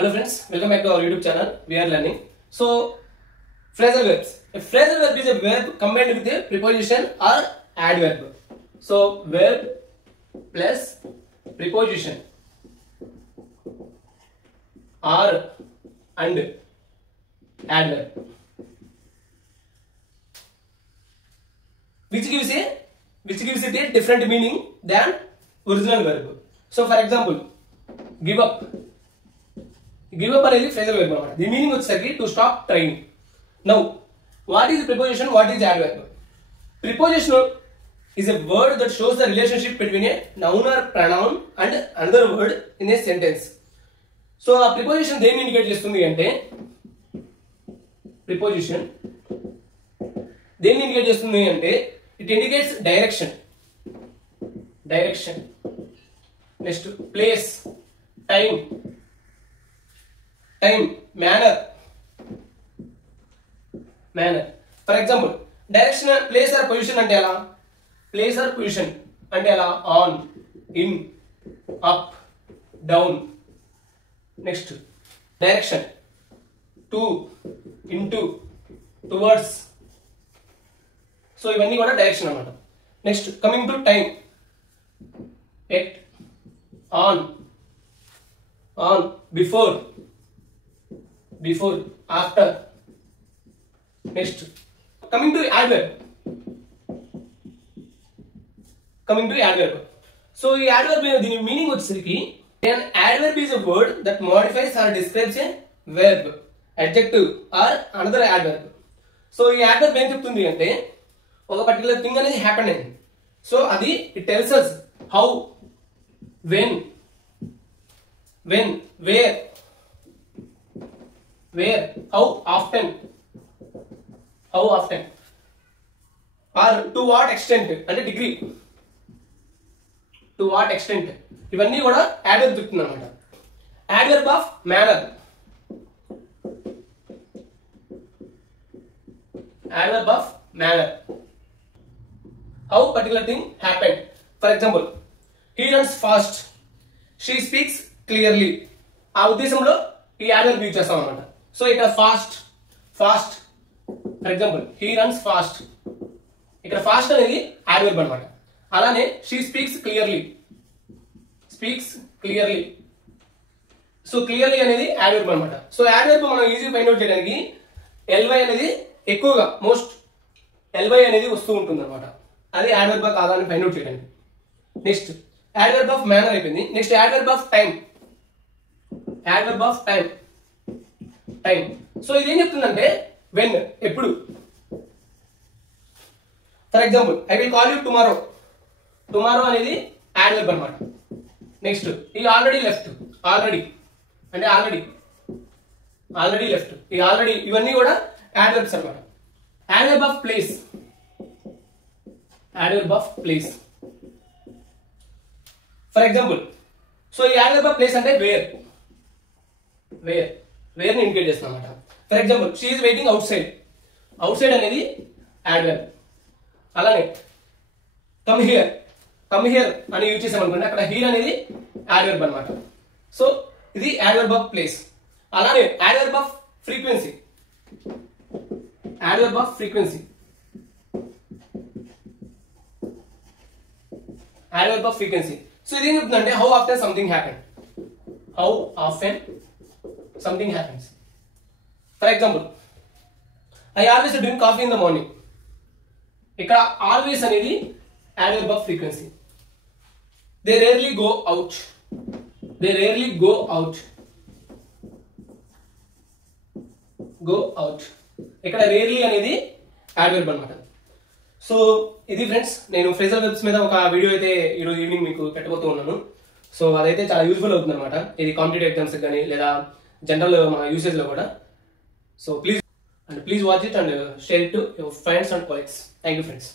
Hello friends, welcome back to our YouTube channel. We are learning. So, phrasal verbs. A phrasal verb is a verb combined with a preposition or adverb. So, verb plus preposition or and adverb, which gives it a different meaning than original verb. So, for example, give up. Give up అనేది phrasal verb అన్నమాట. The meaning వచ్చేసరికి to stop trying. Now, what is preposition? What is adverb? Preposition is a word that shows the relationship between a noun or pronoun and another word in a sentence. So, ఆ preposition దేన్ని indicate చేస్తుంది అంటే preposition దేన్ని indicate చేస్తుంది అంటే it indicates direction. Next, place, time, manner. For example, direction, place or position అంటే ఎలా? Place or position అంటే ఎలా? On, in, up, down. Next, direction, to, into, towards. So ఇవన్నీ కూడా డైరెక్షన్ అన్నమాట. Next coming to time, at, on, before, after. Next, coming to adverb. So ఈ adverb దీని meaning వచ్చేసరికి an adverb is a word that modifies or describes a verb, adjective or another adverb. So ఈ adverb ఏం చెప్తుంది అంటే ఒక particular thing అనేది happen అయింది. సో అది it tells us how, when, where, how often, or to what extent అంటే degree, to what extent. ఇవన్నీ కూడా adverb చెప్తుంది అన్నమాట. Adverb of manner. How particular thing happened. For example, he runs fast, she speaks clearly. ఆ ఉద్దేశంలో ఈ adverb use చేస్తాం అన్నమాట. సో ఇక్కడ fast, for example he runs fast, ఇక్కడ ఫాస్ట్ అనేది adverb అన్నమాట. అలానే she speaks clearly. So clearly అనేది adverb అన్నమాట. సో adverb మనం ఈజీగా ఫైండ్ అవుట్ చేయడానికి ly అనేది ఎక్కువగా మోస్ట్ ly అనేది వస్తూ ఉంటుంది అన్నమాట. అది adverb కాదా అని ఫైండ్ అవుట్ చేయడానికి. నెక్స్ట్ adverb of manner అయిపోయింది. Next adverb of time. So ఇది ఏం చెప్తుందంటే when, ఎప్పుడు. For example I will call you tomorrow అనేది adverb అన్నమాట. నెక్స్ట్ ఈ ఆల్రెడీ లెఫ్ట్, ఆల్రెడీ లెఫ్ట్, ఈ ఆల్రెడీ, ఇవన్నీ కూడా adverbs అన్నమాట. adverb of place. For example so ఈ adverb of place అంటే వేర్ ని ఇండికేట్ చేస్తుంది అన్నమాట. For example she is waiting out side అనేది adverb. అలానే కమ్ హియర్ అని యూజ్ చేసాం అనుకోండి, అక్కడ హియర్ అనేది adverb అన్నమాట. సో ఇది adverb of place. అలానే adverb of frequency. సో ఇది ఏం చెప్తుందంటే how often something happens. For example I always drink coffee in the morning. ఇక్కడ ఆల్వేస్ అనేది adverb of frequency. They rarely go out. ఇక్కడ రేర్లీ అనేది adverb అన్నమాట. సో ఇది ఫ్రెండ్స్, నేను ఫ్రేజల్ వెబ్స్ మీద ఒక వీడియో అయితే ఈరోజు ఈవినింగ్ మీకు పెట్టబోతూ ఉన్నాను. సో అదైతే చాలా యూజ్ఫుల్ అవుతుంది అనమాట. ఇది కాంపిటేటివ్ ఎగ్జామ్స్ కానీ లేదా జనరల్ మన యూసేజ్ లో కూడా. So please watch it and share it to your friends and colleagues. Thank you friends.